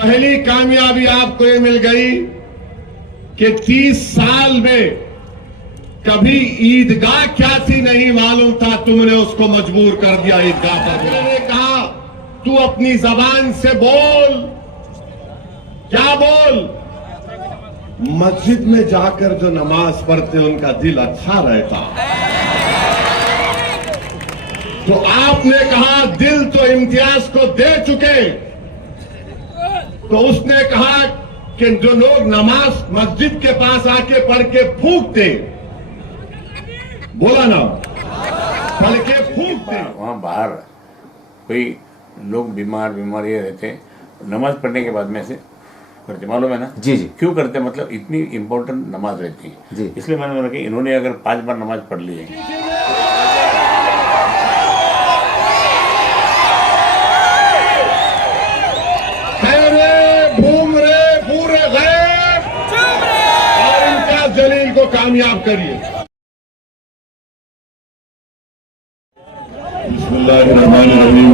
पहली कामयाबी आपको ये मिल गई कि 30 साल में कभी ईदगाह क्या थी नहीं मालूम था, तुमने उसको मजबूर कर दिया ईदगाह पर। मैंने कहा तू अपनी जबान से बोल, क्या बोल? मस्जिद में जाकर जो नमाज पढ़ते उनका दिल अच्छा रहता। तो आपने कहा दिल तो इम्तियाज को दे चुके, तो उसने कहा कि जो लोग नमाज मस्जिद के पास आके पढ़ के फूंकते, बोला ना, पढ़ के फूंकते। वहाँ बाहर कोई लोग बीमार ये रहते, नमाज पढ़ने के बाद में से करते, मालूम है ना? जी जी। क्यों करते? मतलब इतनी इम्पोर्टेंट नमाज रहती है जी। इसलिए मैंने बोला कि इन्होंने अगर 5 बार नमाज पढ़ ली है, जलील को कामयाब करिए। बिस्मिल्लाहिर्रहमानिर्रहीम।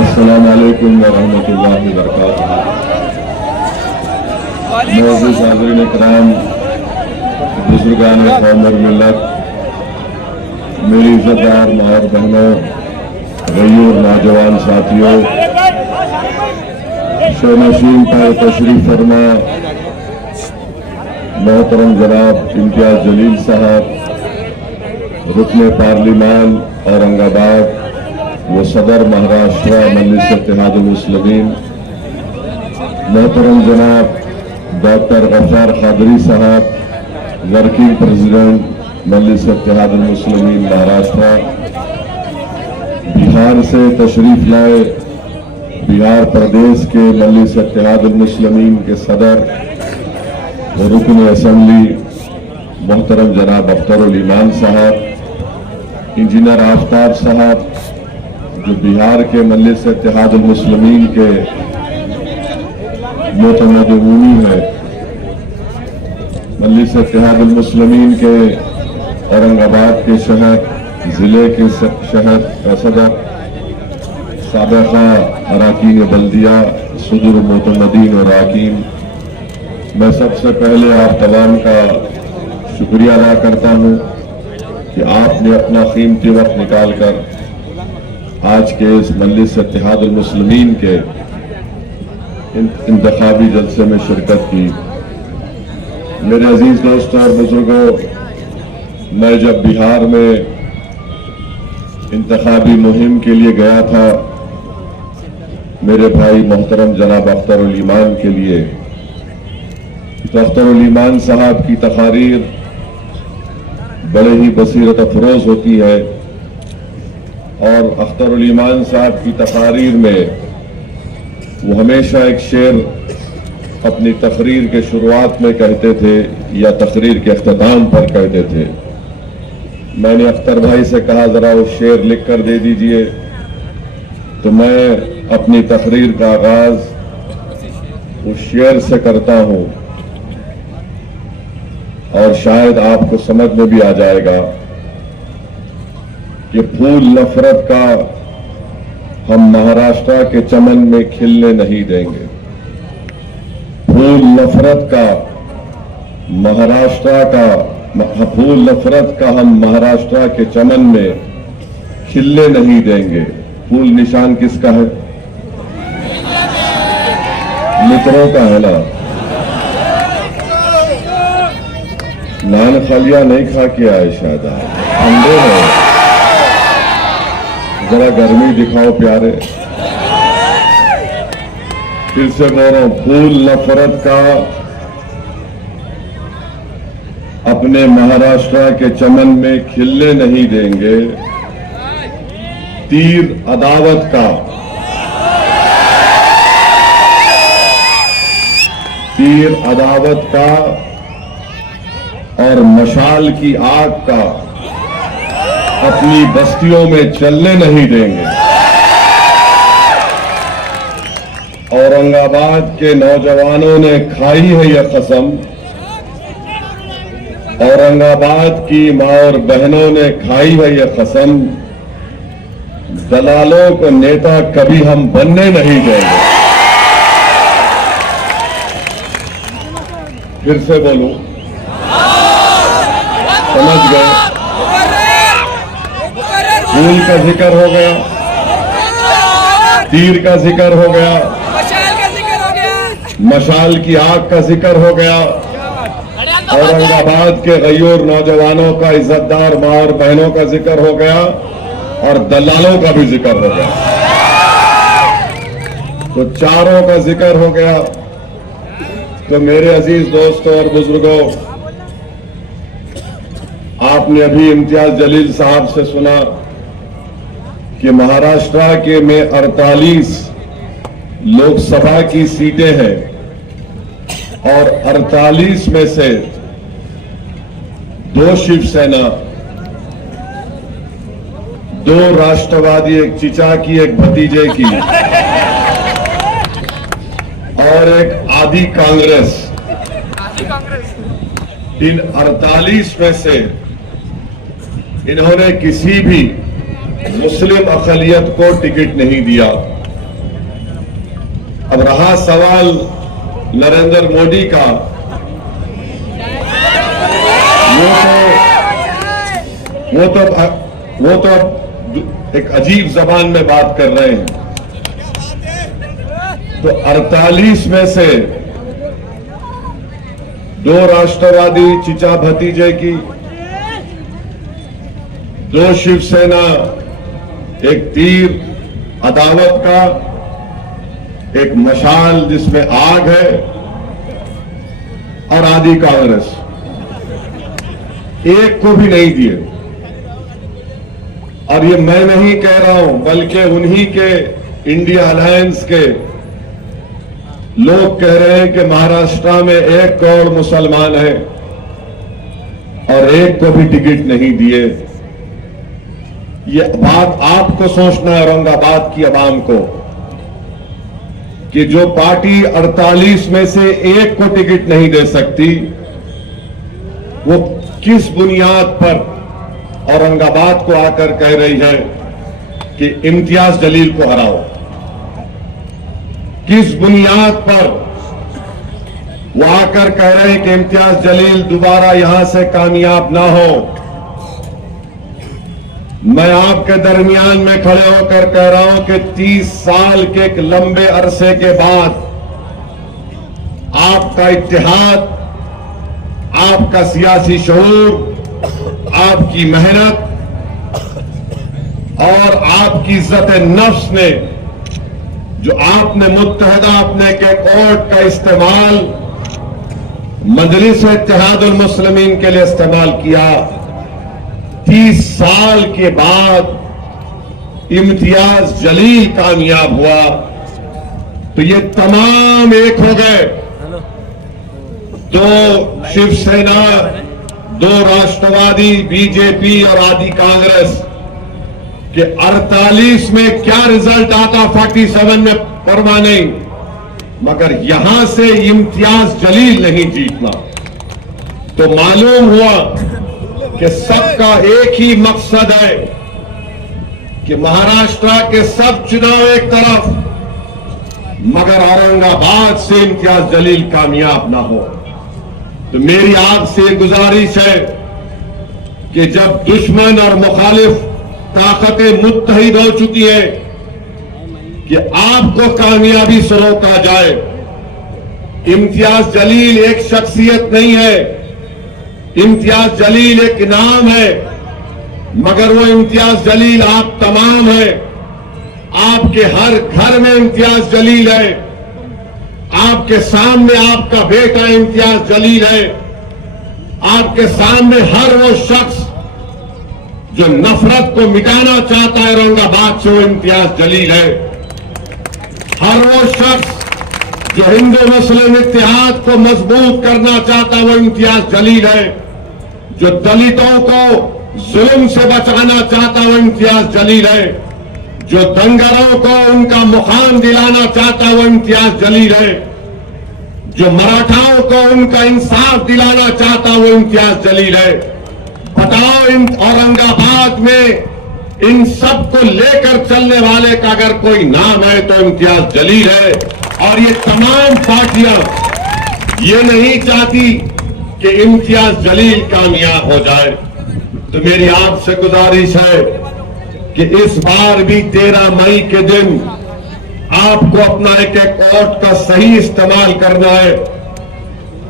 अस्सलाम वालेकुम व रहमतुल्लाहि व बरकातुहू। मोअज़्ज़िज़ हाज़रीन किराम, बुजुर्गान कौम और मिल्लत, मेरी इज़्ज़तदार माँ और बहनों, गयूर नौजवान साथियों, शोनशीन पर तशरीफ फरमा मोहतरम जनाब इम्तियाज जलील साहब, रुकने पार्लिमान औरंगाबाद व सदर महाराष्ट्र मजलिस इत्तेहादुल मुस्लिमीन, मोहतरम जनाब डॉक्टर गफ्फार कादरी साहब, वर्किंग प्रेसिडेंट मजलिस इत्तेहादुल मुस्लिमीन महाराष्ट्र, बिहार से तशरीफ लाए बिहार प्रदेश के मजलिस इत्तेहादुल मुस्लिमीन के सदर रुकन असेंबली मोहतरम जनाब अख्तरुल ईमान साहब, इंजीनियर आफ्ताब साहब जो बिहार के मजलिस इत्तेहादुल मुस्लिमीन के मोतमदूनी है, मजलिस इत्तेहादुल मुस्लिमीन के औरंगाबाद के शहर जिले के शहर का सदर, साबिक़ा अराकीन बल्दिया, सुदूर मोतमदीन और अराकीन, मैं सबसे पहले आप तमाम का शुक्रिया अदा करता हूं कि आपने अपना कीमती वक्त निकालकर आज के इस मजलिस इत्तेहादुल मुस्लिमीन के इंतखाबी जलसे में शिरकत की। मेरे अजीज दोस्तों और बुजुर्गों, मैं जब बिहार में इंतखाबी मुहिम के लिए गया था, मेरे भाई मोहतरम जनाब अख्तरुल ईमान के लिए, तो अख्तरुल ईमान साहब की तकारीर बड़े ही बसीरत अफरोज होती है और अख्तरुल ईमान साहब की तकारीर में वो हमेशा एक शेर अपनी तकरीर के शुरुआत में कहते थे या तकरीर के अख्ताम पर कहते थे। मैंने अख्तर भाई से कहा जरा वो शेर लिख कर दे दीजिए, तो मैं अपनी तकरीर का आगाज उस शेर से करता हूं और शायद आपको समझ में भी आ जाएगा कि फूल नफरत का हम महाराष्ट्र के चमन में खिलने नहीं देंगे। फूल नफरत का फूल नफरत का हम महाराष्ट्र के चमन में खिलने नहीं देंगे। फूल निशान किसका है? मित्रों का है ना। नान खलिया नहीं खा के आए शायद, ठंडे हैं, जरा गर्मी दिखाओ प्यारे। फिर से बोल रहा हूं, फूल नफरत का अपने महाराष्ट्र के चमन में खिलने नहीं देंगे। तीर अदावत का और मशाल की आग का अपनी बस्तियों में चलने नहीं देंगे। औरंगाबाद के नौजवानों ने खाई है यह कसम, औरंगाबाद की मां और बहनों ने खाई है यह कसम, दलालों को नेता कभी हम बनने नहीं देंगे। फिर से बोलूं, समझ गए? फूल का जिक्र हो गया, तीर का जिक्र हो गया, मशाल का जिक्र हो गया, मशाल की आग का जिक्र हो गया, औरंगाबाद के गयूर नौजवानों का, इज्जतदार मां और बहनों का जिक्र हो गया और दलालों का भी जिक्र हो गया। तो चारों का जिक्र हो गया। तो मेरे अजीज दोस्तों और बुजुर्गों, आपने अभी इम्तियाज जलील साहब से सुना कि महाराष्ट्र के में 48 लोकसभा की सीटें हैं और 48 में से 2 शिवसेना, 2 राष्ट्रवादी, एक चिचा की, एक भतीजे की और एक आदि कांग्रेस। इन 48 में से इन्होंने किसी भी मुस्लिम अक़लियत को टिकट नहीं दिया। अब रहा सवाल नरेंद्र मोदी का, वो तो एक अजीब जबान में बात कर रहे हैं। तो 48 में से 2 राष्ट्रवादी चिचा भतीजे की, 2 शिवसेना, एक तीर अदावत का, एक मशाल जिसमें आग है और आदि कांग्रेस, एक को भी नहीं दिए। और ये मैं नहीं कह रहा हूं, बल्कि उन्हीं के इंडिया अलायंस के लोग कह रहे हैं कि महाराष्ट्र में 1 करोड़ मुसलमान हैं और एक को भी टिकट नहीं दिए। ये बात आपको सोचना है, औरंगाबाद की आवाम को, कि जो पार्टी 48 में से 1 को टिकट नहीं दे सकती, वो किस बुनियाद पर औरंगाबाद को आकर कह रही है कि इम्तियाज जलील को हराओ। किस बुनियाद पर वो आकर कह रहे हैं कि इम्तियाज जलील दोबारा यहां से कामयाब ना हो। मैं आपके दरमियान में खड़े होकर कह रहा हूं कि 30 साल के एक लंबे अरसे के बाद आपका इत्तेहाद, आपका सियासी शऊर, आपकी मेहनत और आपकी इज्जत नफ्स ने, जो आपने मुत्तहदा अपने के कोर्ट का इस्तेमाल मजलिस इत्तेहादुल मुस्लिमीन के लिए इस्तेमाल किया, 30 साल के बाद इम्तियाज जलील कामयाब हुआ। तो ये तमाम एक हो गए, 2 शिवसेना, 2 राष्ट्रवादी, बीजेपी और आदि कांग्रेस के 48 में क्या रिजल्ट आता 47 में परवाह नहीं, मगर यहां से इम्तियाज जलील नहीं जीतना। तो मालूम हुआ कि सबका एक ही मकसद है कि महाराष्ट्र के सब चुनाव एक तरफ, मगर औरंगाबाद से इम्तियाज जलील कामयाब ना हो। तो मेरी आपसे गुजारिश है कि जब दुश्मन और मुखालिफ ताकतें मुत्तहिद हो चुकी है कि आपको कामयाबी से रोका जाए। इम्तियाज जलील एक शख्सियत नहीं है, इम्तियाज जलील एक नाम है, मगर वो इम्तियाज जलील आप तमाम है। आपके हर घर में इम्तियाज जलील है, आपके सामने आपका बेटा इम्तियाज जलील है, आपके सामने हर वो शख्स जो नफरत को मिटाना चाहता है औरंगाबाद से, वो इम्तियाज जलील है। हर वो शख्स जो हिंदू मुस्लिम इत्तेहाद को मजबूत करना चाहता है, वो इम्तियाज जलील है। जो दलितों को जुल्म से बचाना चाहता है, वो इम्तियाज जलील है। जो दंगरों को उनका मुकाम दिलाना चाहता है, वो इम्तियाज जलील है। जो मराठाओं को उनका इंसाफ दिलाना चाहता है, वो इम्तियाज जलील है। बताओ, इन औरंगाबाद में इन सब को लेकर चलने वाले का अगर कोई नाम है तो इम्तियाज जलील है। और ये तमाम पार्टियां ये नहीं चाहती कि इम्तियाज जलील कामयाब हो जाए। तो मेरी आपसे गुजारिश है कि इस बार भी 13 मई के दिन आपको अपना एक एक वोट का सही इस्तेमाल करना है।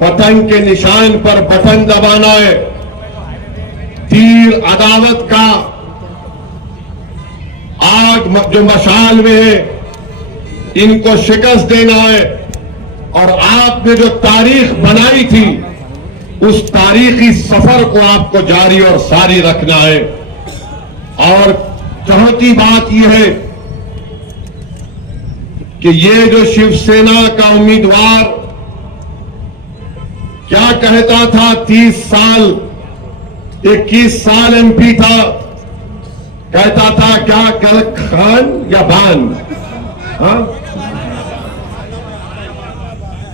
पतंग के निशान पर बटन दबाना है। तीर अदावत का आग जो मशाल में है, इनको शिकस्त देना है। और आपने जो तारीख बनाई थी, उस तारीखी सफर को आपको जारी और सारी रखना है। और चौथी बात यह है कि ये जो शिवसेना का उम्मीदवार क्या कहता था, 30 साल 21 साल एमपी था, कहता था क्या कल खान या बान, हाँ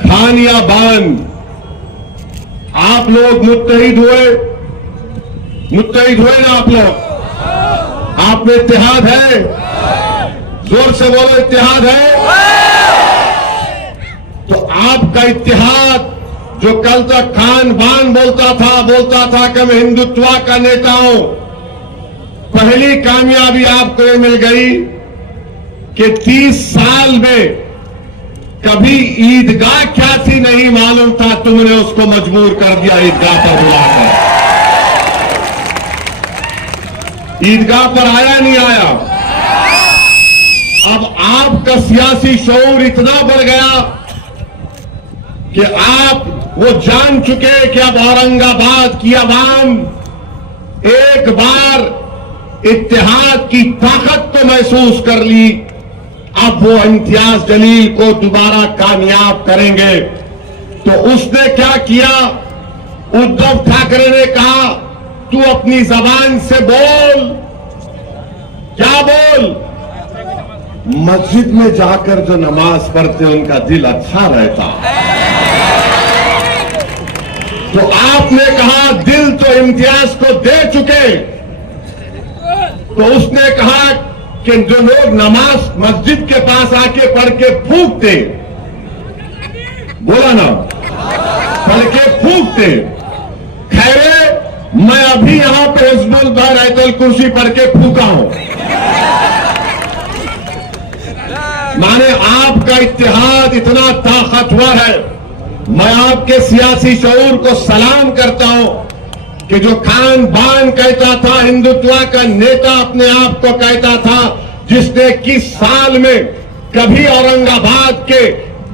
खान या बान। आप लोग मुत्तहिद हुए ना आप लोग? आप में इत्तेहाद है? जोर से बोलो, इत्तेहाद है? तो आपका इत्तेहाद जो कल तक खान बान बोलता था कि मैं हिंदुत्व का नेता हूं, पहली कामयाबी आपको ये मिल गई कि 30 साल में कभी ईदगाह क्या थी नहीं मालूम था, तुमने उसको मजबूर कर दिया ईदगाह पर बुलाकर। ईदगाह पर आया नहीं आया। अब आपका सियासी शऊर इतना बढ़ गया कि आप वो जान चुके कि अब औरंगाबाद की आवाम एक बार इत्तेहाद की ताकत तो महसूस कर ली। अब वो इम्तियाज जलील को दोबारा कामयाब करेंगे। तो उसने क्या किया? उद्धव ठाकरे ने कहा तू अपनी जबान से बोल। क्या बोल? मस्जिद में जाकर जो नमाज पढ़ते उनका दिल अच्छा रहता। तो आपने कहा दिल तो इम्तियाज को दे चुके। तो उसने कहा कि जो लोग नमाज मस्जिद के पास आके पढ़ के फूकते, बोला ना, पढ़ के फूकते, खैरे मैं अभी यहां पे हिजबुल बैतुल कुर्सी पढ़ के फूका हूं। माने आपका इत्तेहाद इतना ताकतवर है। मैं आपके सियासी शऊर को सलाम करता हूं कि जो खान बान कहता था, हिंदुत्व का नेता अपने आप को कहता था, जिसने 21 साल में कभी औरंगाबाद के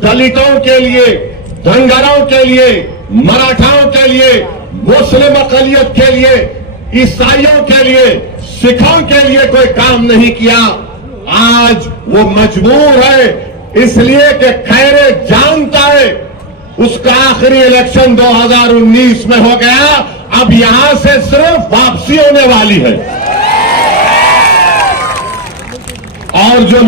दलितों के लिए, धनगरों के लिए, मराठाओं के लिए, मुस्लिम अकलियत के लिए, ईसाइयों के लिए, सिखों के लिए कोई काम नहीं किया, आज वो मजबूर है इसलिए कि खैरे जानता है उसका आखिरी इलेक्शन 2019 में हो गया। अब यहां से सिर्फ वापसी होने वाली है। और जो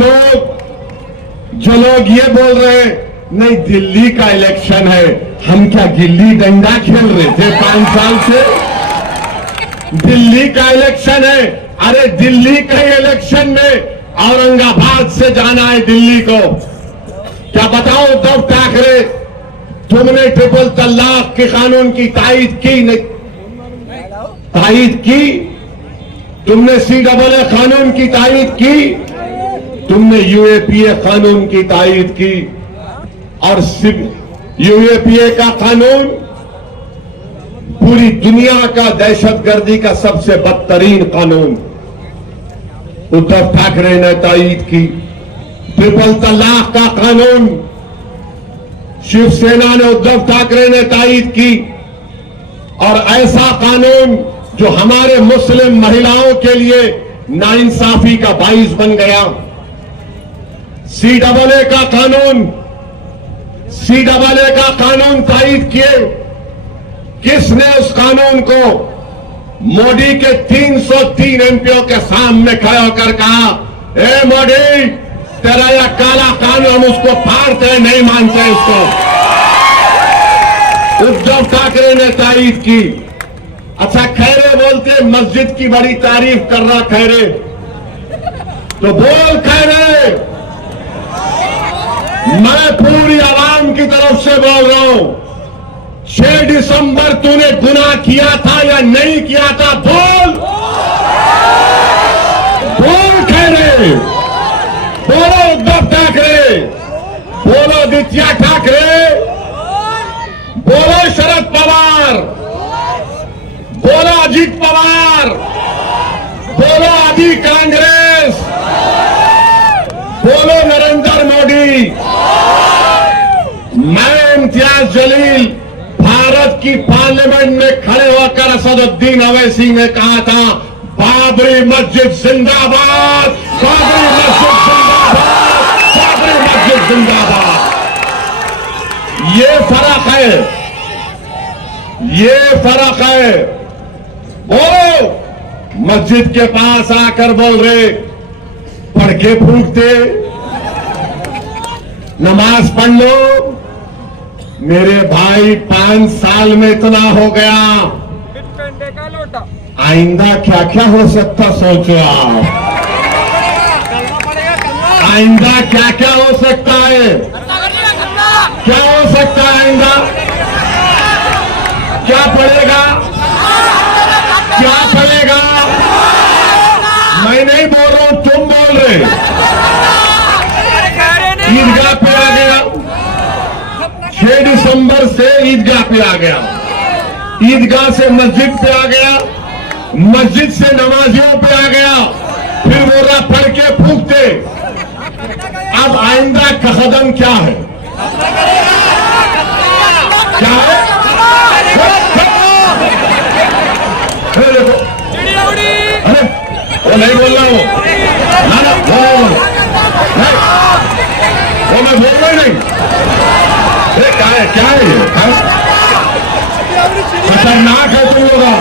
लोग ये बोल रहे हैं नहीं दिल्ली का इलेक्शन है, हम क्या गिल्ली डंडा खेल रहे थे 5 साल से? दिल्ली का इलेक्शन है। अरे दिल्ली के इलेक्शन में औरंगाबाद से जाना है दिल्ली को। क्या बताओ उद्धव ठाकरे, तुमने ट्रिपल तलाक के कानून की तायीद की नहीं? तायीद की? तुमने CAA कानून की तायीद की? तुमने UAPA कानून की तायीद की? और UAPA का कानून पूरी दुनिया का दहशतगर्दी का सबसे बदतरीन कानून उद्धव ठाकरे ने तायीद की। ट्रिपल तलाक का कानून शिवसेना ने, उद्धव ठाकरे ने तायीद की। और ऐसा कानून जो हमारे मुस्लिम महिलाओं के लिए नाइंसाफी का बाइस बन गया। CAA का कानून तायीद किए। किसने उस कानून को? मोदी के 303 एमपीओ के सामने खड़े होकर कहा, ए मोदी, तेरा यह काला कानून हम उसको फाड़ते हैं, नहीं मानते उसको। उद्धव ठाकरे ने तायीद की। अच्छा, खैरे बोलते मस्जिद की बड़ी तारीफ कर रहा खैरे, तो बोल खैरे, मैं पूरी आवाम की तरफ से बोल रहा हूं, 6 दिसंबर तूने गुनाह किया था या नहीं किया था? बोल बोल खैरे, बोलो उद्धव ठाकरे, बोलो आदित्य ठाकरे, बोलो शरद पवार, बोलो अजित पवार, बोलो आदि कांग्रेस, बोलो नरेंद्र मोदी। मैं इम्तियाज जलील भारत की पार्लियामेंट में खड़े होकर असदुद्दीन अवैसी ने कहा था, बाबरी मस्जिद जिंदाबाद, बाबरी मस्जिद जिंदाबाद, बाबरी मस्जिद जिंदाबाद। ये फर्क है, ये फर्क है। बोलो मस्जिद के पास आकर बोल रहे, पढ़ के फूकते, नमाज पढ़ लो। मेरे भाई 5 साल में इतना हो गया, आइंदा क्या क्या हो सकता सोचो आप। आइंदा क्या क्या हो सकता है? क्या हो सकता है आइंदा? क्या पड़ेगा? क्या पड़ेगा? मैं नहीं बोल रहा हूं, तुम बोल रहे। ईदगाह पे आ गया, 6 दिसंबर से ईदगाह पे आ गया, ईदगाह से मस्जिद पे आ गया, मस्जिद से नमाजियों पे आ गया, फिर बोरा पढ़ के फूकते। अब आइंदा का कदम क्या है? क्या है? अरे वो नहीं बोल रहा हूं, ना ना वो मैं बोल रहा ही नहीं। क्या है, क्या है ये? खतरनाक है तुम लोग।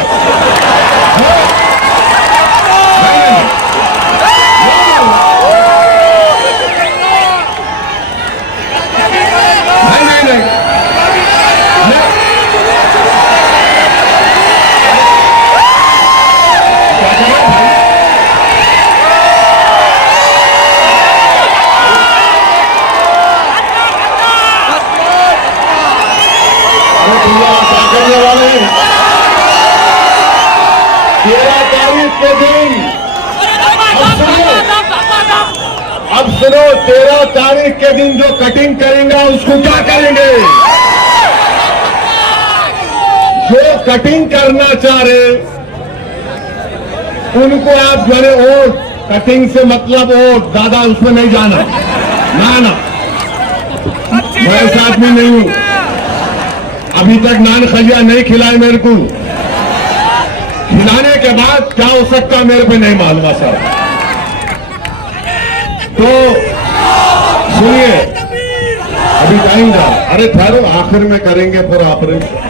करने वाले 13 तारीख के दिन, अब सुनो 13 तारीख के दिन जो कटिंग करेंगे उसको क्या करेंगे? जो कटिंग करना चाह रहे उनको आप जो है वो कटिंग से मतलब वो दादा उसमें नहीं जाना, ना मैं ऐसा आदमी नहीं हूं। अभी तक नान खलिया नहीं खिलाए मेरे को, खिलाने के बाद क्या हो सकता मेरे पे नहीं मालूम सर। तो सुनिए, अभी जाएंगे, अरे ठहरो, आखिर में करेंगे पूरा ऑपरेशन।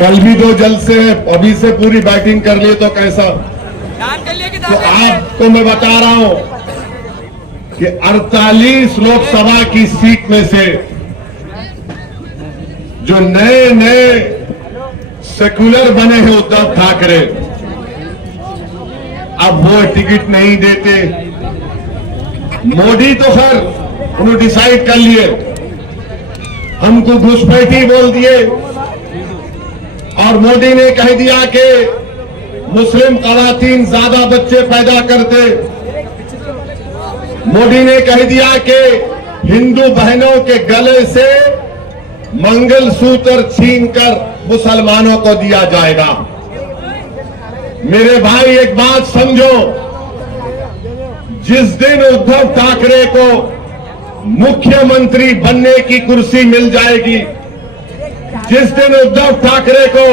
कल भी 2 जलसे हैं, अभी से पूरी बैटिंग कर लिए तो कैसा? तो आपको मैं बता रहा हूं कि 48 लोकसभा की सीट में से जो नए नए सेक्युलर बने हैं उद्धव ठाकरे, अब वो टिकट नहीं देते। मोदी तो खैर उन्होंने डिसाइड कर लिए, हमको घुसपैठी बोल दिए, और मोदी ने कह दिया कि मुस्लिम खवातीन ज्यादा बच्चे पैदा करते। मोदी ने कह दिया कि हिंदू बहनों के गले से मंगलसूत्र छीनकर मुसलमानों को दिया जाएगा। मेरे भाई एक बात समझो, जिस दिन उद्धव ठाकरे को मुख्यमंत्री बनने की कुर्सी मिल जाएगी, जिस दिन उद्धव ठाकरे को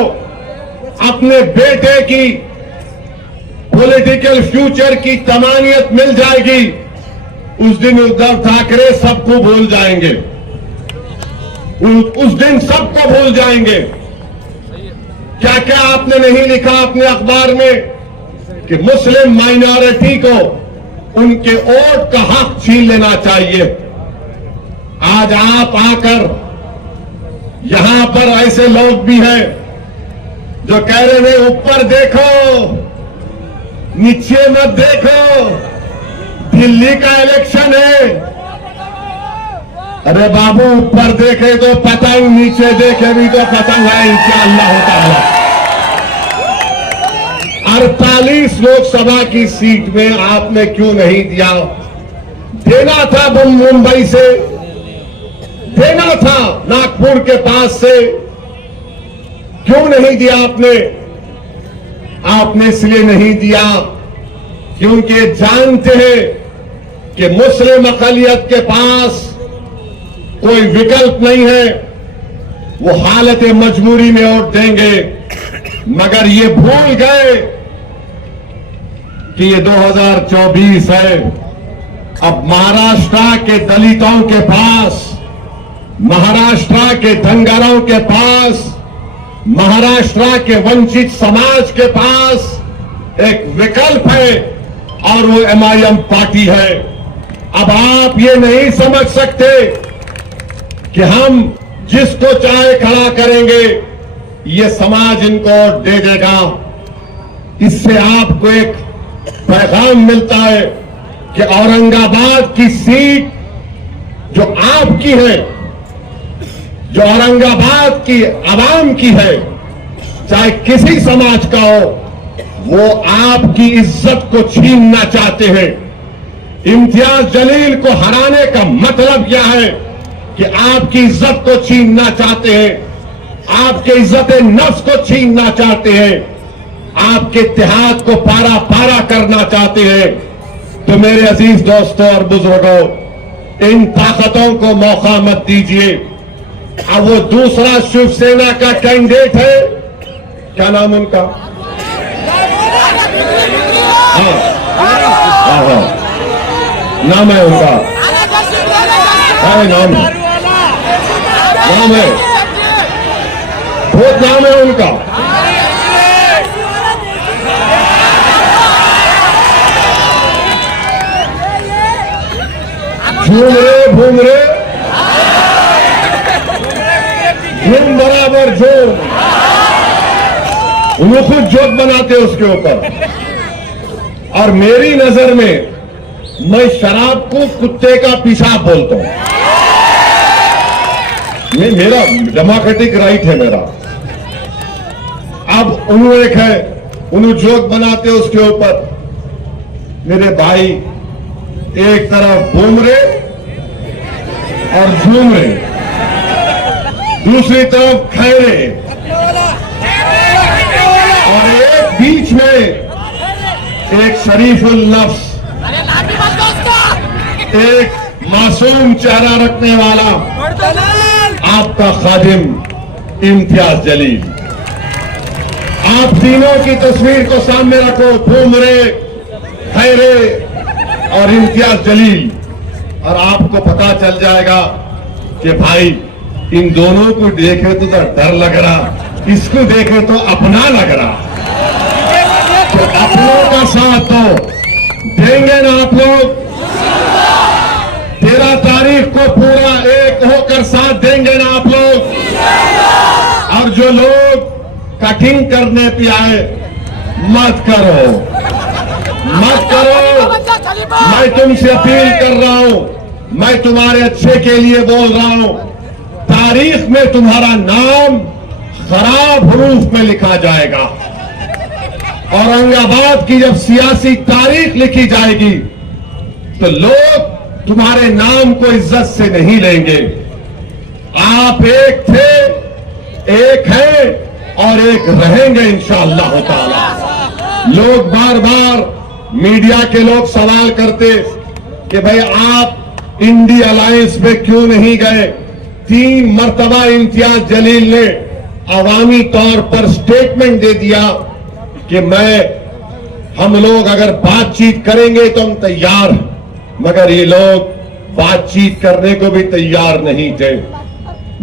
अपने बेटे की पॉलिटिकल फ्यूचर की तमानियत मिल जाएगी, उस दिन उद्धव ठाकरे सबको भूल जाएंगे। उस दिन सबको भूल जाएंगे। क्या क्या आपने नहीं लिखा अपने अखबार में कि मुस्लिम माइनॉरिटी को उनके वोट का हक छीन लेना चाहिए। आज आप आकर यहां पर ऐसे लोग भी हैं जो कह रहे हैं ऊपर देखो नीचे मत देखो, दिल्ली का इलेक्शन है, अरे बाबू, ऊपर देखे तो पतंग, नीचे देखे भी तो पतंग है इंशाअल्लाह ताला। 48 लोकसभा की सीट में आपने क्यों नहीं दिया? देना था मुंबई से, देना था नागपुर के पास से, क्यों नहीं दिया आपने? आपने इसलिए नहीं दिया क्योंकि जानते हैं कि मुस्लिम अक़लियत के पास कोई विकल्प नहीं है, वो हालत मजबूरी में वोट देंगे। मगर ये भूल गए कि ये 2024 है। अब महाराष्ट्र के दलितों के पास, महाराष्ट्र के धनगरों के पास, महाराष्ट्र के वंचित समाज के पास एक विकल्प है और वो MIM पार्टी है। अब आप ये नहीं समझ सकते कि हम जिसको चाहे खड़ा करेंगे ये समाज इनको दे देगा। इससे आपको एक पैगाम मिलता है कि औरंगाबाद की सीट जो आपकी है, जो औरंगाबाद की आवाम की है, चाहे किसी समाज का हो, वो आपकी इज्जत को छीनना चाहते हैं। इम्तियाज जलील को हराने का मतलब क्या है कि आपकी इज्जत को छीनना चाहते हैं, आपके इज्जत नफ्स को छीनना चाहते हैं, आपके इत्तेहाद को पारा पारा करना चाहते हैं। तो मेरे अजीज दोस्तों और बुजुर्गों, इन ताकतों को मौका मत दीजिए। अब वो दूसरा शिवसेना का कैंडिडेट है, क्या नाम उनका? हाँ, नाम है उनका, नाम है, बहुत नाम है उनका। घूम रे घूम बराबर झूम, वो खुद जोक बनाते उसके ऊपर। और मेरी नजर में मैं शराब को कुत्ते का पेशाब बोलता हूं। मेरा डेमोक्रेटिक राइट है मेरा। अब उन्होंने एक है, उन्होंने जोक बनाते उसके ऊपर। मेरे भाई एक तरफ घूम रहे और झूम रहे, दूसरी तरफ खैरे, और एक बीच में एक शरीफुल नफ्स, एक मासूम चेहरा रखने वाला आपका खादिम इम्तियाज जलील। आप तीनों की तस्वीर को सामने रखो, भूमरे, खैरे और इम्तियाज जलील, और आपको पता चल जाएगा कि भाई इन दोनों को देखे तो डर लग रहा, इसको देखे तो अपना लग रहा। तो अपनों का साथ तो देंगे ना आप लोग? 13 तारीख को पूरा एक होकर साथ देंगे ना आप लोग? और जो लोग कटिंग करने पे आए, मत करो, मत करो। मैं तुमसे अपील कर रहा हूं, मैं तुम्हारे अच्छे के लिए बोल रहा हूं। तारीख में तुम्हारा नाम खराब हरूफ में लिखा जाएगा। औरंगाबाद की जब सियासी तारीख लिखी जाएगी तो लोग तुम्हारे नाम को इज्जत से नहीं लेंगे। आप एक थे, एक हैं और एक रहेंगे इंशाअल्लाह ताला। लोग बार बार मीडिया के लोग सवाल करते कि भाई आप इंडी अलायंस में क्यों नहीं गए? 3 मर्तबा इम्तियाज जलील ने अवामी तौर पर स्टेटमेंट दे दिया कि हम लोग अगर बातचीत करेंगे तो हम तैयार हैं, मगर ये लोग बातचीत करने को भी तैयार नहीं थे।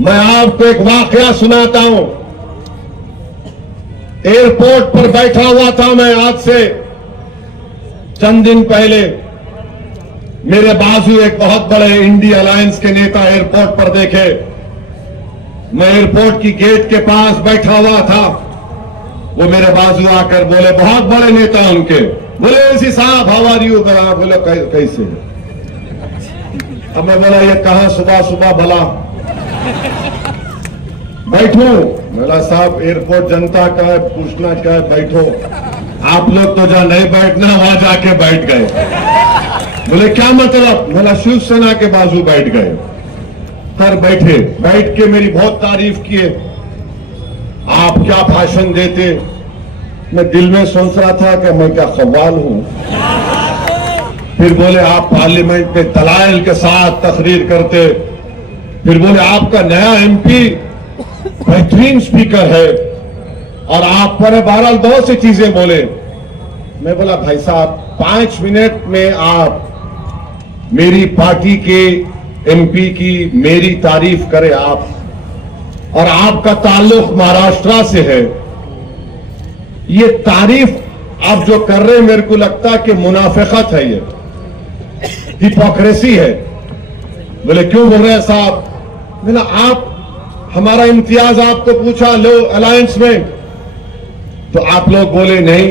मैं आपको एक वाकया सुनाता हूं। एयरपोर्ट पर बैठा हुआ था मैं, आज से चंद दिन पहले मेरे बाजू एक बहुत बड़े इंडी अलायंस के नेता एयरपोर्ट पर देखे। मैं एयरपोर्ट की गेट के पास बैठा हुआ था, वो मेरे बाजू आकर बोले, बहुत बड़े नेता उनके, बोले ऐसी साहब हाउ आर यू? बोले कैसे? अब मैं बोला ये कहां सुबह सुबह भला बैठो। बोला साहब एयरपोर्ट जनता का है, पूछना क्या है, बैठो। आप लोग तो जहां नहीं बैठना वहां जाके बैठ गए। बोले क्या मतलब? बोला शिवसेना के बाजू बैठ गए। फिर बैठे, बैठ के मेरी बहुत तारीफ किए। आप क्या भाषण देते। मैं दिल में सोच रहा था कि मैं क्या कव्वाल हूं। फिर बोले आप पार्लियामेंट में दलाइल के साथ तकरीर करते। फिर बोले आपका नया एमपी बेहतरीन स्पीकर है और आप पर बहरहाल बहुत सी चीजें बोले। मैं बोला भाई साहब 5 मिनट में आप मेरी पार्टी के एमपी की मेरी तारीफ करें आप, और आपका ताल्लुक महाराष्ट्र से है। ये तारीफ आप जो कर रहे हैं मेरे को लगता है कि मुनाफिकत है, ये हिपोक्रेसी है। बोले क्यों बोल रहे हैं साहब? बोला आप हमारा इम्तियाज आपको पूछा लो अलायंस में, तो आप लोग बोले नहीं।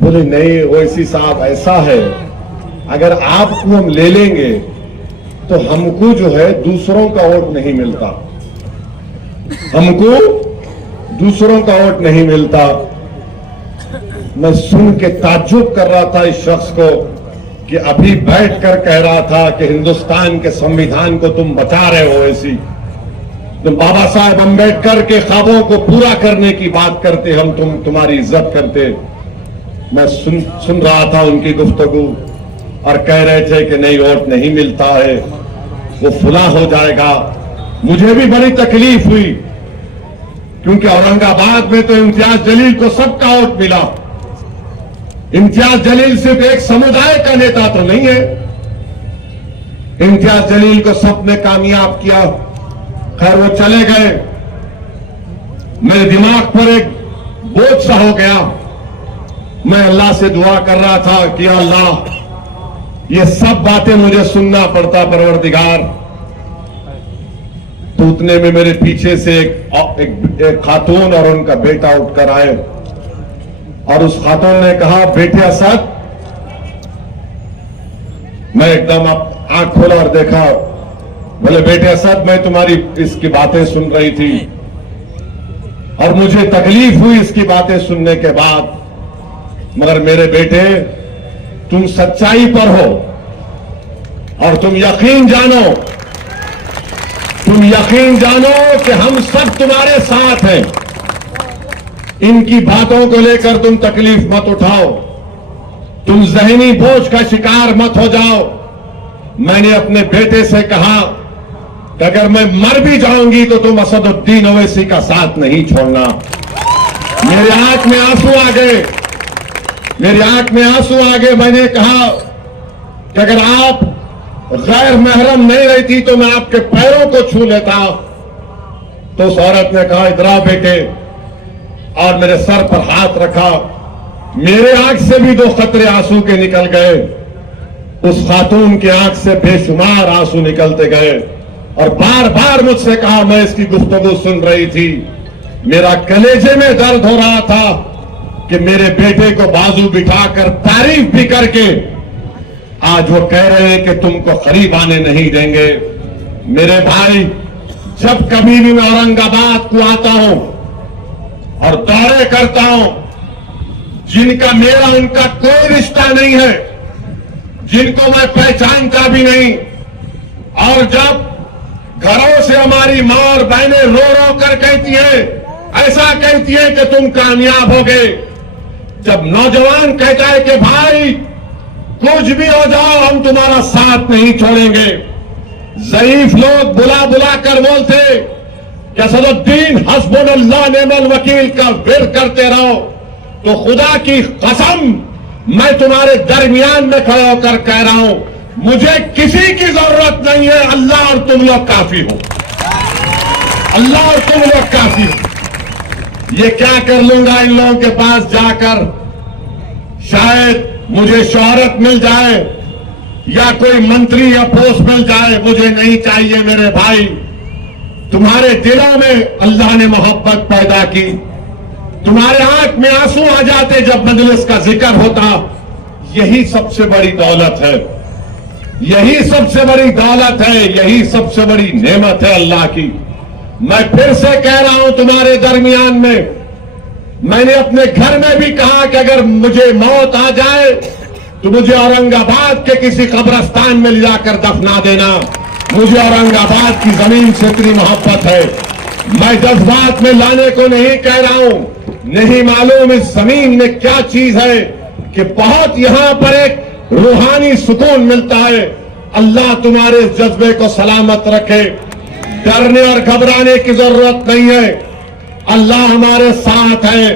बोले नहीं वैसी साहब ऐसा है, अगर आपको हम ले लेंगे तो हमको जो है दूसरों का वोट नहीं मिलता, हमको दूसरों का वोट नहीं मिलता। मैं सुन के ताज्जुब कर रहा था इस शख्स को कि अभी बैठकर कह रहा था कि हिंदुस्तान के संविधान को तुम बचा रहे हो, ऐसी तुम बाबा साहेब अंबेडकर के ख्वाबों को पूरा करने की बात करते, हम तुम्हारी इज्जत करते। मैं सुन रहा था उनकी गुफ्तगू और कह रहे थे कि नहीं वोट नहीं मिलता है, वो फुला हो जाएगा। मुझे भी बड़ी तकलीफ हुई क्योंकि औरंगाबाद में तो इम्तियाज जलील को सबका वोट मिला। इम्तियाज जलील सिर्फ एक समुदाय का नेता तो नहीं है, इम्तियाज जलील को सबने कामयाब किया। खैर वो चले गए, मेरे दिमाग पर एक बोझ सा हो गया। मैं अल्लाह से दुआ कर रहा था कि अल्लाह ये सब बातें मुझे सुनना पड़ता परवरदिगार। तो उतने में मेरे पीछे से एक खातून और उनका बेटा उठकर आए और उस खातून ने कहा बेटे असद। मैं एकदम आंख खोला और देखा। बोले बेटे असद मैं तुम्हारी इसकी बातें सुन रही थी और मुझे तकलीफ हुई इसकी बातें सुनने के बाद, मगर मेरे बेटे तुम सच्चाई पर हो और तुम यकीन जानो कि हम सब तुम्हारे साथ हैं। इनकी बातों को लेकर तुम तकलीफ मत उठाओ, तुम जहनी बोझ का शिकार मत हो जाओ। मैंने अपने बेटे से कहा कि अगर मैं मर भी जाऊंगी तो तुम असदुद्दीन ओवैसी का साथ नहीं छोड़ना। मेरे आंख में आंसू आ गए, मेरी आंख में आंसू आ गए। मैंने कहा कि अगर आप गैर महरम नहीं रहती तो मैं आपके पैरों को छू लेता। तो उस औरत ने कहा इधर आओ बेटे, और मेरे सर पर हाथ रखा। मेरे आंख से भी 2 कतरे आंसू के निकल गए, उस खातून की आंख से बेशुमार आंसू निकलते गए और बार बार मुझसे कहा। मैं इसकी गुफ्तगू सुन रही थी, मेरा कलेजे में दर्द हो रहा था कि मेरे बेटे को बाजू बिठाकर तारीफ भी करके आज वो कह रहे हैं कि तुमको करीब आने नहीं देंगे। मेरे भाई जब कभी भी मैं औरंगाबाद को आता हूं और दौरे करता हूं, जिनका मेरा उनका कोई रिश्ता नहीं है, जिनको मैं पहचानता भी नहीं, और जब घरों से हमारी मां और बहनें रो रो कर कहती है, ऐसा कहती है कि तुम कामयाब हो गए, जब नौजवान कहता है कि भाई कुछ भी हो जाओ हम तुम्हारा साथ नहीं छोड़ेंगे, ज़ईफ लोग बुला बुला कर बोलते कि असदुद्दीन हस्बुनल्लाह नेमल वकील का विर्द करते रहो, तो खुदा की कसम मैं तुम्हारे दरमियान में खड़ा होकर कह रहा हूं, मुझे किसी की जरूरत नहीं है, अल्लाह और तुम लोग काफी हो, अल्लाह और तुम लोग काफी हो। ये क्या कर लूंगा इन लोगों के पास जाकर, शायद मुझे शोहरत मिल जाए या कोई मंत्री या पोस्ट मिल जाए, मुझे नहीं चाहिए मेरे भाई। तुम्हारे दिलों में अल्लाह ने मोहब्बत पैदा की, तुम्हारे आंख में आंसू आ जाते जब मजलिस का जिक्र होता, यही सबसे बड़ी दौलत है। यही सबसे बड़ी दौलत है, यही सबसे बड़ी नेमत है अल्लाह की। मैं फिर से कह रहा हूं तुम्हारे दरमियान में, मैंने अपने घर में भी कहा कि अगर मुझे मौत आ जाए तो मुझे औरंगाबाद के किसी कब्रिस्तान में ले जाकर दफना देना। मुझे औरंगाबाद की जमीन से इतनी मोहब्बत है। मैं जज्बात में लाने को नहीं कह रहा हूं, नहीं मालूम इस जमीन में क्या चीज है कि बहुत यहां पर एक रूहानी सुकून मिलता है। अल्लाह तुम्हारे इस जज्बे को सलामत रखे। डरने और घबराने की जरूरत नहीं है, अल्लाह हमारे साथ है।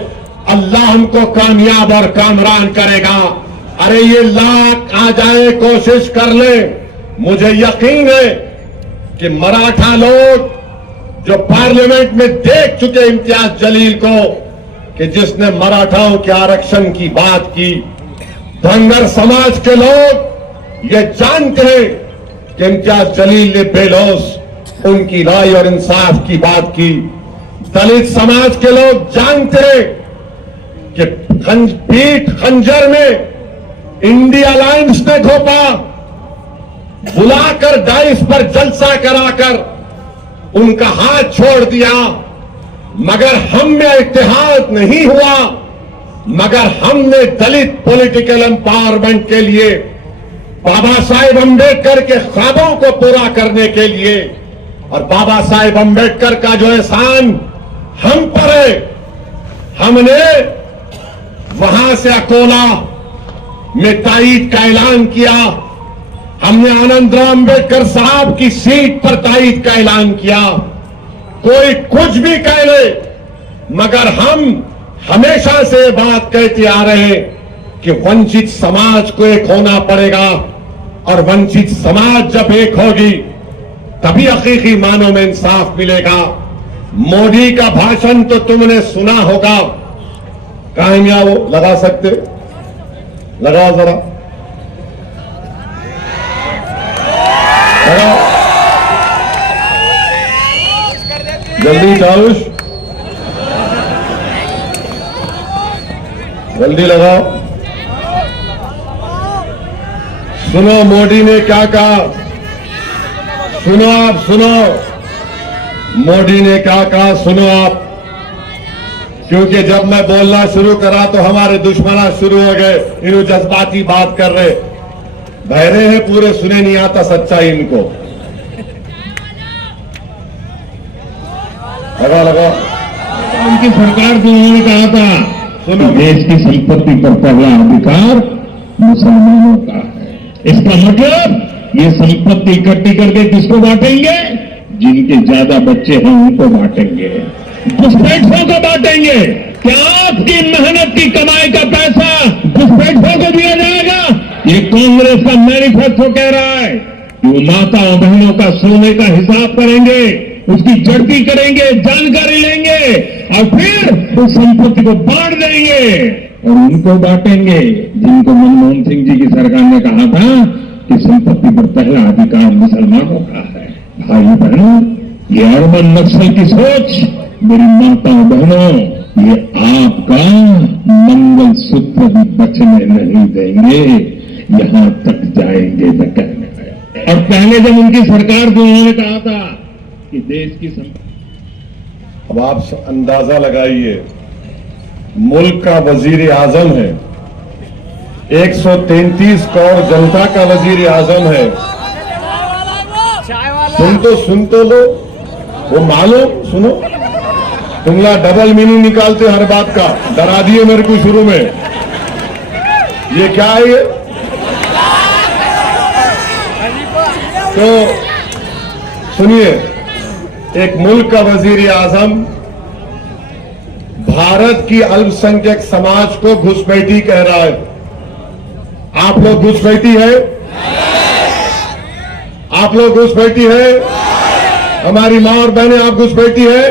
अल्लाह हमको कामयाब और कामरान करेगा। अरे ये लाख आ जाए, कोशिश कर ले। मुझे यकीन है कि मराठा लोग जो पार्लियामेंट में देख चुके इम्तियाज जलील को, कि जिसने मराठाओं के आरक्षण की बात की, धनगर समाज के लोग ये जानते हैं कि इम्तियाज जलील ने बेलौस उनकी राय और इंसाफ की बात की। दलित समाज के लोग जानते हैं कि पीठ खंजर में इंडिया अलायंस ने घोपा, बुलाकर डाइस पर जलसा कराकर उनका हाथ छोड़ दिया, मगर हम में इत्तेहाद नहीं हुआ। मगर हमने दलित पॉलिटिकल एम्पावरमेंट के लिए, बाबा साहेब अम्बेडकर के ख्वाबों को पूरा करने के लिए, और बाबा साहेब अम्बेडकर का जो एहसान हम पर है, हमने वहां से अकोला में तायीद का ऐलान किया। हमने आनंदराव अम्बेडकर साहब की सीट पर तायीद का ऐलान किया। कोई कुछ भी कह ले, मगर हम हमेशा से बात कहते आ रहे हैं कि वंचित समाज को एक होना पड़ेगा, और वंचित समाज जब एक होगी तभी हकीकी मानों में इंसाफ मिलेगा। मोदी का भाषण तो तुमने सुना होगा, कहानियां वो लगा सकते, लगाओ जरा, लगाओ जल्दी चाउश, जल्दी लगाओ। सुनो मोदी ने क्या कहा, सुनो आप, सुनो मोदी ने क्या कहा, सुनो आप। क्योंकि जब मैं बोलना शुरू करा तो हमारे दुश्मना शुरू हो गए, इन्हों जज्बाती बात कर रहे, बहरे हैं पूरे, सुने नहीं आता सच्चाई इनको। लगा लगा उनकी सरकार को उन्होंने कहा था, सुनो, देश की संपत्ति पर पहला अधिकार मुसलमानों का है। इसका मतलब ये संपत्ति इकट्ठी करके किसको बांटेंगे? जिनके ज्यादा बच्चे हैं उनको बांटेंगे, घुसपैठियों को बांटेंगे। क्या आपकी मेहनत की कमाई का पैसा घुसपैठियों को दिया जाएगा? ये कांग्रेस का मैनिफेस्टो कह रहा है कि वो माताओं बहनों का सोने का हिसाब करेंगे, उसकी जड़ती करेंगे, जानकारी लेंगे और फिर उस संपत्ति को बांट देंगे और उनको बांटेंगे जिनको मनमोहन सिंह जी की सरकार ने कहा था कि संपत्ति पर पहला अधिकार मुसलमानों का है। भाई बहनों, ये अरबन नक्सल की सोच, मेरी माताओं बहनों, ये आपका मंगल सूत्र भी बचने नहीं देंगे, यहां तक जाएंगे न कहने। और पहले जब उनकी सरकार को उन्होंने कहा था कि देश की अब आप अंदाजा लगाइए, मुल्क का वजीर आजम है, 133 करोड़ जनता का वजीर आजम है। सुन तो लो, वो मालूम, सुनो, तुमला डबल मीनिंग निकालते हर बात का, डरा दिए मेरे को शुरू में। ये क्या है ये? तो सुनिए, एक मुल्क का वजीर आजम भारत की अल्पसंख्यक समाज को घुसपैठी कह रहा है। आप लोग घुसपैठी है? आप लोग घुसपैठी है? हमारी मां और बहनें, आप घुसपैठी है?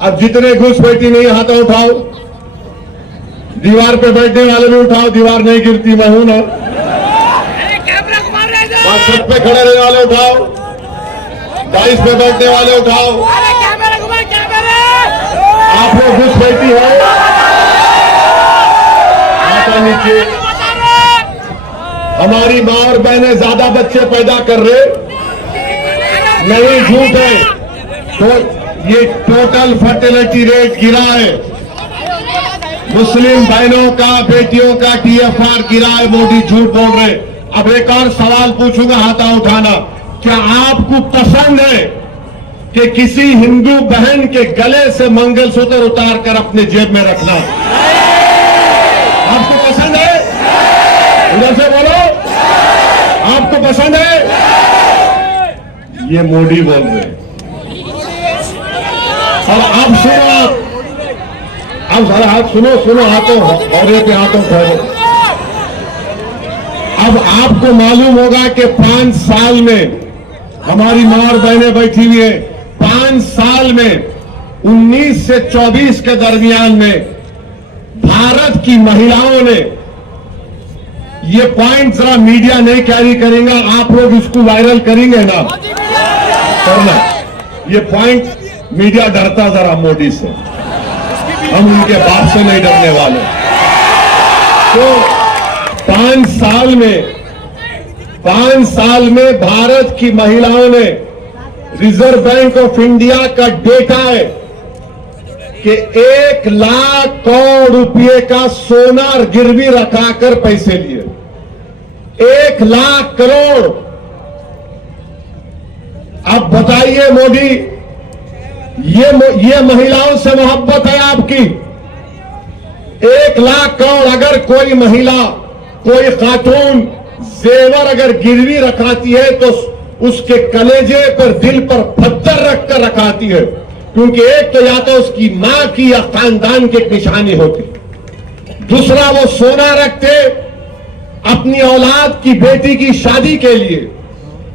अब जितने घुसपैठी नहीं, हाथ उठाओ। दीवार पे बैठने वाले भी उठाओ, दीवार नहीं गिरती, मैं हूं ना। छत पे खड़े रहने वाले उठाओ, डाइस पे बैठने वाले उठाओ। आप लोग घुसपैठी है? हाथ नीचे, हमारी माँ और बहनें ज्यादा बच्चे पैदा कर रहे, नहीं, झूठ है। तो ये टोटल फर्टिलिटी रेट गिरा है, मुस्लिम बहनों का, बेटियों का TFR गिरा है, मोदी झूठ बोल रहे। अब एक और सवाल पूछूंगा, हाथा उठाना। क्या आपको पसंद है कि किसी हिंदू बहन के गले से मंगलसूत्र उतार कर अपने जेब में रखना? आपको पसंद है? उधर से बोलो, आपको पसंद है? ये मोदी बोल रहे हैं। अब सुनो, अब सारा हाथ सुनो, हाथों औरे पे हाथों ठहरो। अब आपको मालूम होगा कि 5 साल में हमारी मां और बहनें बैठी हुई है, 5 साल में 19 से 24 के दरमियान में भारत की महिलाओं ने, ये पॉइंट जरा मीडिया नहीं कैरी करेगा, आप लोग इसको वायरल करेंगे ना, करना ये पॉइंट। मीडिया डरता जरा मोदी से, हम उनके बाप से नहीं डरने वाले। तो 5 साल में भारत की महिलाओं ने, रिजर्व बैंक ऑफ इंडिया का डेटा है कि 1 लाख करोड़ रुपए का सोना गिरवी रखाकर पैसे लिए, 1 लाख करोड़। अब बताइए मोदी, ये महिलाओं से मोहब्बत है आपकी? 1 लाख करोड़ अगर कोई महिला, कोई खातून जेवर अगर गिरवी रखाती है तो उसके कलेजे पर, दिल पर पत्थर रखकर रखाती है, क्योंकि एक तो या तो उसकी मां की या खानदान की एक निशानी होती, दूसरा वो सोना रखते अपनी औलाद की, बेटी की शादी के लिए।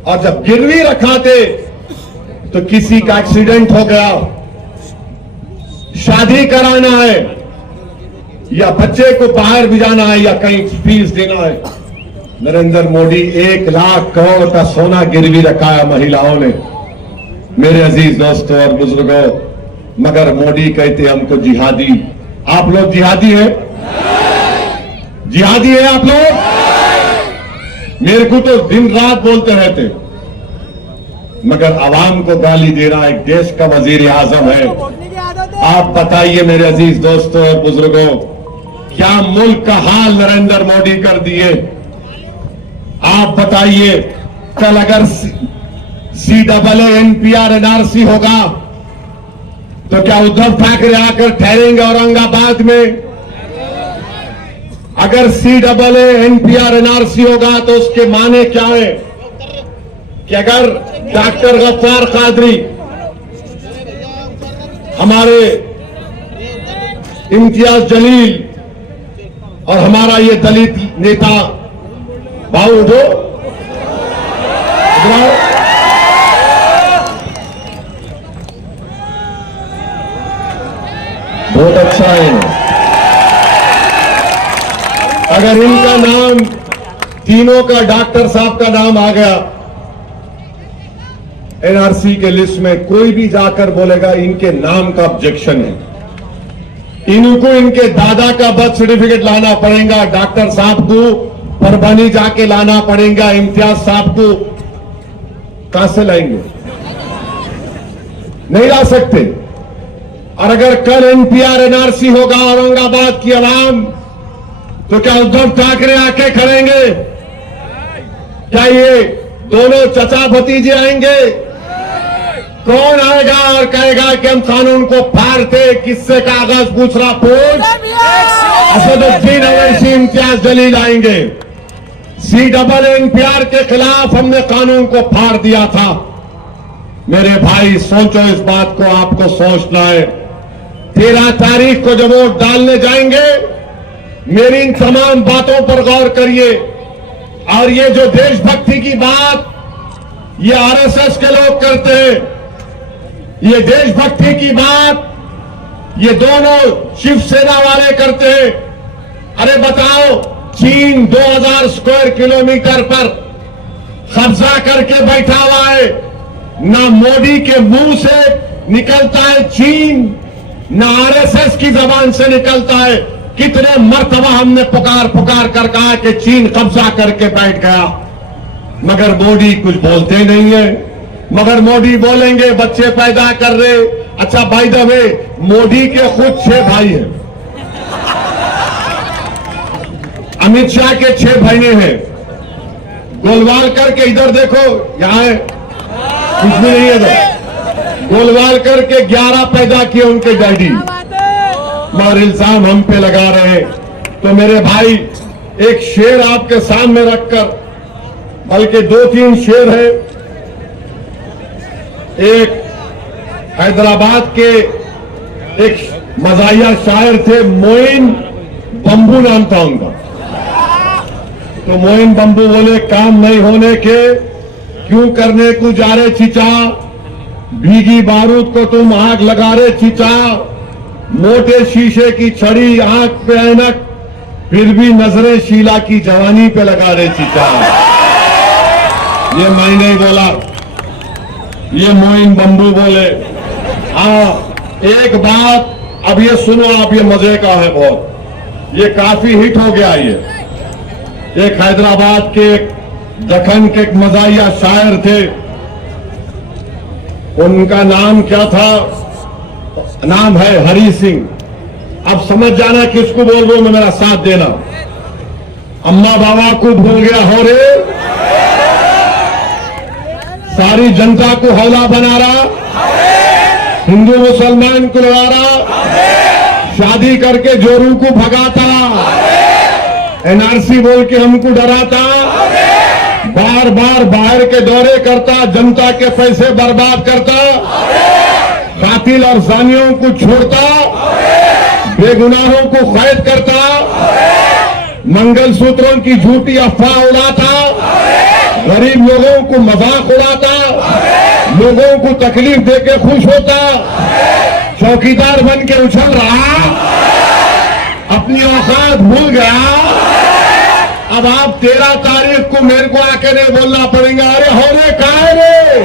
और जब गिरवी रखाते तो किसी का एक्सीडेंट हो गया, शादी कराना है, या बच्चे को बाहर भिजाना है, या कहीं फीस देना है, नरेंद्र मोदी 1 लाख करोड़ का सोना गिरवी रखाया महिलाओं ने। मेरे अजीज दोस्तों और बुजुर्गों, मगर मोदी कहते हमको जिहादी। आप लोग जिहादी हैं? जिहादी है आप लोग? मेरे को तो दिन रात बोलते रहते, मगर आवाम को गाली दे रहा एक देश का वजीर आजम है। आप बताइए मेरे अजीज दोस्तों और बुजुर्गों, क्या मुल्क का हाल नरेंद्र मोदी कर दिए? आप बताइए, कल अगर CAA NPR NRC होगा तो क्या उद्धव ठाकरे आकर ठहरेंगे औरंगाबाद में? अगर CAA NPR NRC होगा तो उसके माने क्या है कि अगर डॉक्टर गफ्फार कादरी, हमारे इम्तियाज जलील और हमारा ये दलित नेता बाबू दो, बहुत अच्छा है, अगर इनका नाम, तीनों का, डॉक्टर साहब का नाम आ गया NRC के लिस्ट में, कोई भी जाकर बोलेगा इनके नाम का ऑब्जेक्शन है, इनको इनके दादा का बर्थ सर्टिफिकेट लाना पड़ेगा, डॉक्टर साहब को परभनी जाके लाना पड़ेगा, इम्तियाज साहब को कहां से लाएंगे? नहीं ला सकते। और अगर कल NPR NRC होगा औरंगाबाद की आवाम, तो क्या उद्धव ठाकरे आके खड़ेंगे? क्या ये दोनों चचा भतीजे आएंगे? कौन आएगा और कहेगा कि हम कानून को फाड़ते? किससे कागज पूछ रहा? पूछ असदुद्दीन अवैसी, इम्तियाज जलील आएंगे। CAA NPR के खिलाफ हमने कानून को फाड़ दिया था। मेरे भाई सोचो, इस बात को आपको सोचना है। 13 तारीख को जब वोट डालने जाएंगे, मेरी इन तमाम बातों पर गौर करिए। और ये जो देशभक्ति की बात ये RSS के लोग करते हैं, ये देशभक्ति की बात ये दोनों शिवसेना वाले करते हैं। अरे बताओ, चीन 2000 स्क्वायर किलोमीटर पर कब्जा करके बैठा हुआ है, ना मोदी के मुंह से निकलता है चीन, ना RSS की जबान से निकलता है कितने मर्तबा हमने पुकार पुकार कर कहा कि चीन कब्जा करके बैठ गया, मगर मोदी कुछ बोलते नहीं है। मगर मोदी बोलेंगे बच्चे पैदा कर रहे। अच्छा, बाय द वे, मोदी के खुद 6 भाई हैं, अमित शाह के 6 बहने हैं। गोलवालकर के इधर देखो, यहां है, कुछ भी नहीं है इधर। गोलवालकर के 11 पैदा किए उनके डैडी, मगर इल्जाम हम पे लगा रहे हैं। तो मेरे भाई, एक शेर आपके सामने रखकर, बल्कि 2-3 शेर है। एक हैदराबाद के एक मजाहिया शायर थे, मोइन बंबू नाम था उनका। तो मोइन बंबू बोले, काम नहीं होने के क्यों करने को जा रहे चीचा, भीगी बारूद को तुम आग लगा रहे चीचा, मोटे शीशे की छड़ी आंख पे ऐनक, फिर भी नजरें शीला की जवानी पे लगा रहे चीचा। ये मैं नहीं बोला, ये मोइन बंबू बोले। हाँ, एक बात अब ये सुनो आप, ये मजे का है बहुत, ये काफी हिट हो गया। ये एक हैदराबाद के दखन के एक मजाहिया शायर थे, उनका नाम क्या था? नाम है हरी सिंह। अब समझ जाना किसको बोल रहा हूं मैं, मेरा साथ देना। अम्मा बाबा को भूल गया हो रे, सारी जनता को हौला बना रहा, हिंदू मुसलमान को लड़ा रहा, शादी करके जोरू को भगाता, एनआरसी बोल के हमको डराता, बार बार बाहर के दौरे करता, जनता के पैसे बर्बाद करता, कातिल और जानियों को छोड़ता, बेगुनाहों को कैद करता, मंगलसूत्रों की झूठी अफवाह उड़ाता, गरीब लोगों को मजाक उड़ाता, लोगों को तकलीफ देके खुश होता, चौकीदार बन के उछल रहा, अपनी औकात भूल गया। अब आप 13 तारीख को मेरे को आके नहीं बोलना पड़ेगा, अरे होने कहा है रे।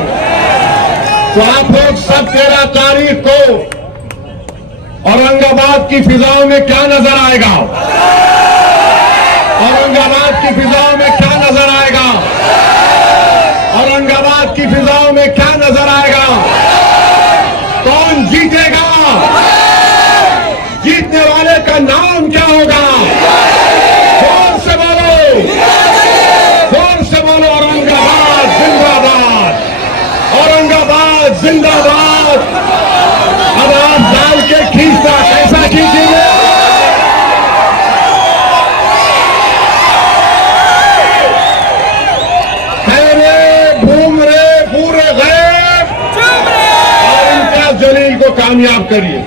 तो आप लोग सब 13 तारीख को औरंगाबाद की फिजाओं में क्या नजर आएगा? औरंगाबाद की फिजाओं में क्या नजर आएगा? औरंगाबाद की फिजाओं में क्या नजर आएगा? कौन जीतेगा? जीतने वाले का नाम क्या होगा? जोर से बोलो, जोर से बोलो, औरंगाबाद जिंदाबाद, औरंगाबाद जिंदाबाद। अब आप डाल के खींचता, कैसा खींचेंगे? कामयाब करिए।